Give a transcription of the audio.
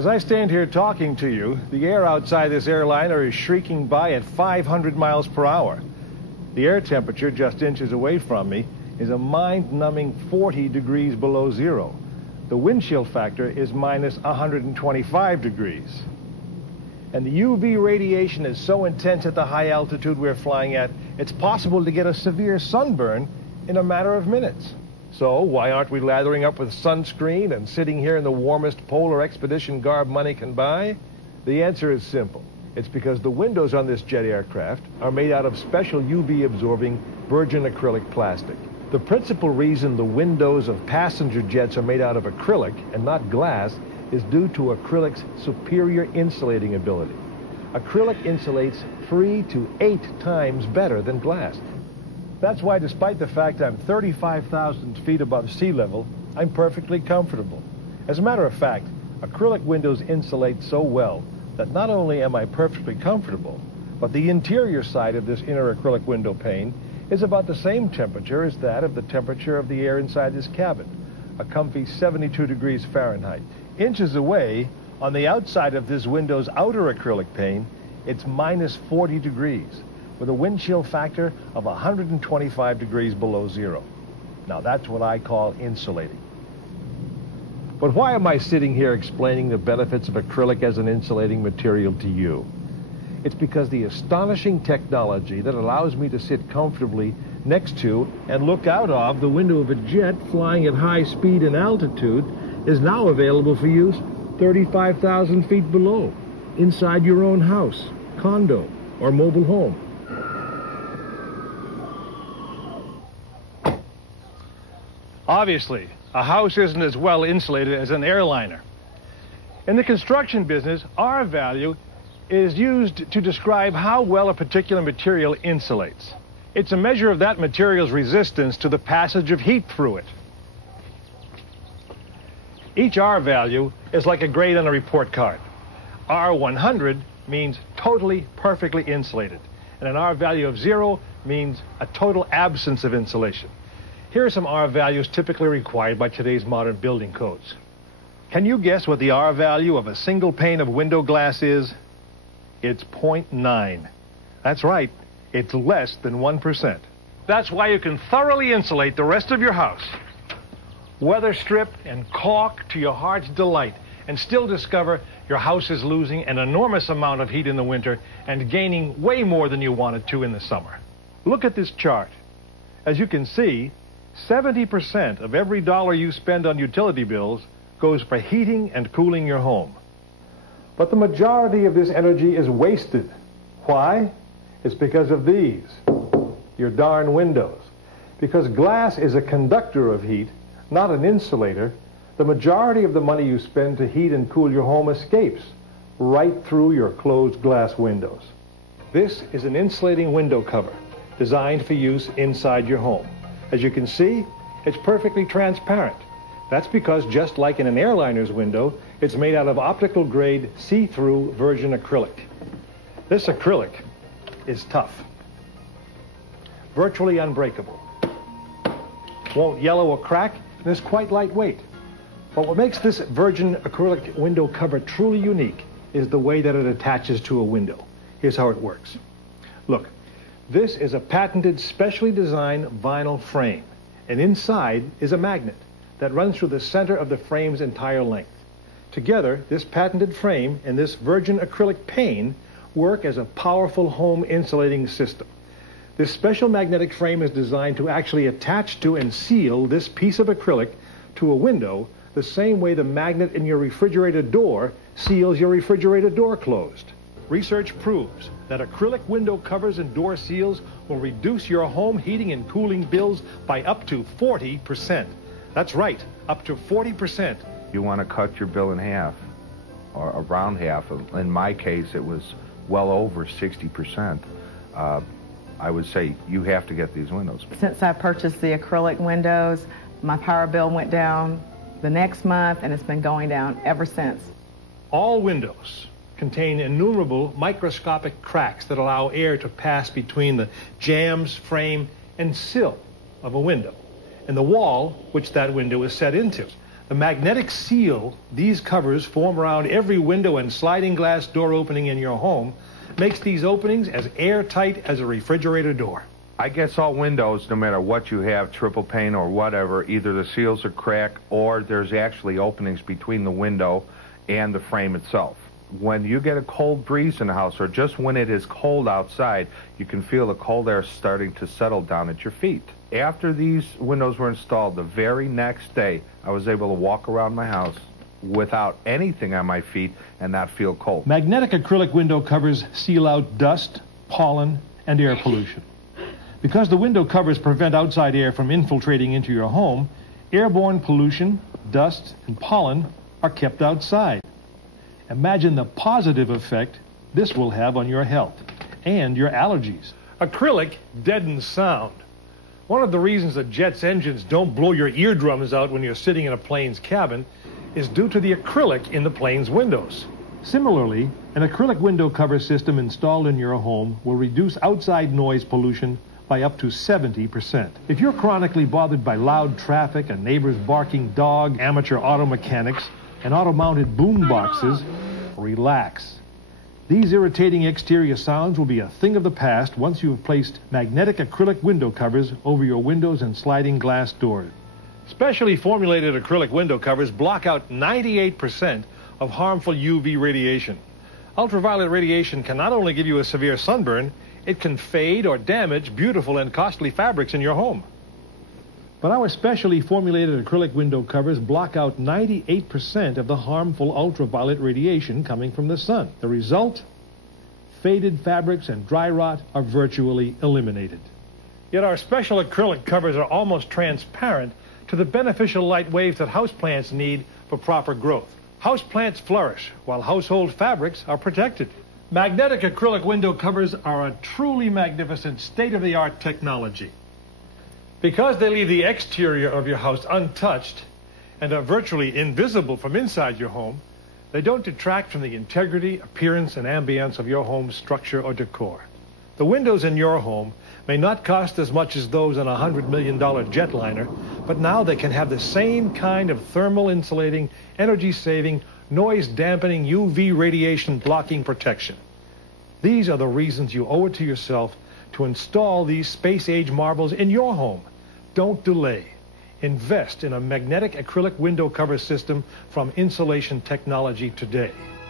As I stand here talking to you, the air outside this airliner is shrieking by at 500 miles per hour. The air temperature just inches away from me is a mind-numbing 40 degrees below zero. The wind chill factor is minus 125 degrees. And the UV radiation is so intense at the high altitude we're flying at, it's possible to get a severe sunburn in a matter of minutes. So why aren't we lathering up with sunscreen and sitting here in the warmest polar expedition garb money can buy? The answer is simple. It's because the windows on this jet aircraft are made out of special UV-absorbing virgin acrylic plastic. The principal reason the windows of passenger jets are made out of acrylic and not glass is due to acrylic's superior insulating ability. Acrylic insulates 3 to 8 times better than glass. That's why, despite the fact I'm 35,000 feet above sea level, I'm perfectly comfortable. As a matter of fact, acrylic windows insulate so well that not only am I perfectly comfortable, but the interior side of this inner acrylic window pane is about the same temperature as that of the temperature of the air inside this cabin, a comfy 72 degrees Fahrenheit. Inches away, on the outside of this window's outer acrylic pane, it's minus 40 degrees, with a wind chill factor of 125 degrees below zero. Now that's what I call insulating. But why am I sitting here explaining the benefits of acrylic as an insulating material to you? It's because the astonishing technology that allows me to sit comfortably next to and look out of the window of a jet flying at high speed and altitude is now available for use 35,000 feet below, inside your own house, condo, or mobile home. Obviously, a house isn't as well insulated as an airliner. In the construction business, R value is used to describe how well a particular material insulates. It's a measure of that material's resistance to the passage of heat through it. Each R value is like a grade on a report card. R100 means totally, perfectly insulated, and an R value of 0 means a total absence of insulation. Here are some R values typically required by today's modern building codes. Can you guess what the R value of a single pane of window glass is? It's 0.9. That's right, it's less than 1%. That's why you can thoroughly insulate the rest of your house. Weather strip and caulk to your heart's delight, and still discover your house is losing an enormous amount of heat in the winter and gaining way more than you wanted to in the summer. Look at this chart. As you can see, 70% of every dollar you spend on utility bills goes for heating and cooling your home. But the majority of this energy is wasted. Why? It's because of these, your darn windows. Because glass is a conductor of heat, not an insulator, the majority of the money you spend to heat and cool your home escapes right through your closed glass windows. This is an insulating window cover designed for use inside your home. As you can see, it's perfectly transparent. That's because, just like in an airliner's window, it's made out of optical grade see-through virgin acrylic. This acrylic is tough, virtually unbreakable, won't yellow or crack, and is quite lightweight. But what makes this virgin acrylic window cover truly unique is the way that it attaches to a window. Here's how it works. Look, this is a patented, specially designed vinyl frame, and inside is a magnet that runs through the center of the frame's entire length. Together, this patented frame and this virgin acrylic pane work as a powerful home insulating system. This special magnetic frame is designed to actually attach to and seal this piece of acrylic to a window the same way the magnet in your refrigerator door seals your refrigerator door closed. Research proves that acrylic window covers and door seals will reduce your home heating and cooling bills by up to 40%. That's right, up to 40%. You want to cut your bill in half, or around half. In my case, it was well over 60%. I would say you have to get these windows. Since I purchased the acrylic windows, my power bill went down the next month, and it's been going down ever since. All windows contain innumerable microscopic cracks that allow air to pass between the jambs, frame, and sill of a window, and the wall which that window is set into. The magnetic seal these covers form around every window and sliding glass door opening in your home makes these openings as airtight as a refrigerator door. I guess all windows, no matter what you have, triple pane or whatever, either the seals are cracked or there's actually openings between the window and the frame itself. When you get a cold breeze in the house, or just when it is cold outside, you can feel the cold air starting to settle down at your feet. After these windows were installed, the very next day, I was able to walk around my house without anything on my feet and not feel cold. Magnetic acrylic window covers seal out dust, pollen, and air pollution. Because the window covers prevent outside air from infiltrating into your home, airborne pollution, dust, and pollen are kept outside. Imagine the positive effect this will have on your health and your allergies. Acrylic deadens sound. One of the reasons that jet's engines don't blow your eardrums out when you're sitting in a plane's cabin is due to the acrylic in the plane's windows. Similarly, an acrylic window cover system installed in your home will reduce outside noise pollution by up to 70%. If you're chronically bothered by loud traffic, a neighbor's barking dog, amateur auto mechanics, and auto-mounted boom boxes, relax. These irritating exterior sounds will be a thing of the past once you have placed magnetic acrylic window covers over your windows and sliding glass doors. Specially formulated acrylic window covers block out 98% of harmful UV radiation. Ultraviolet radiation can not only give you a severe sunburn, it can fade or damage beautiful and costly fabrics in your home. But our specially formulated acrylic window covers block out 98% of the harmful ultraviolet radiation coming from the sun. The result? Faded fabrics and dry rot are virtually eliminated. Yet our special acrylic covers are almost transparent to the beneficial light waves that houseplants need for proper growth. Houseplants flourish while household fabrics are protected. Magnetic acrylic window covers are a truly magnificent state-of-the-art technology. Because they leave the exterior of your house untouched and are virtually invisible from inside your home, they don't detract from the integrity, appearance, and ambience of your home's structure or decor. The windows in your home may not cost as much as those in a $100 million jetliner, but now they can have the same kind of thermal insulating, energy-saving, noise-dampening, UV radiation blocking protection. These are the reasons you owe it to yourself to install these space-age marvels in your home. Don't delay. Invest in a magnetic acrylic window cover system from Insulation Technology today.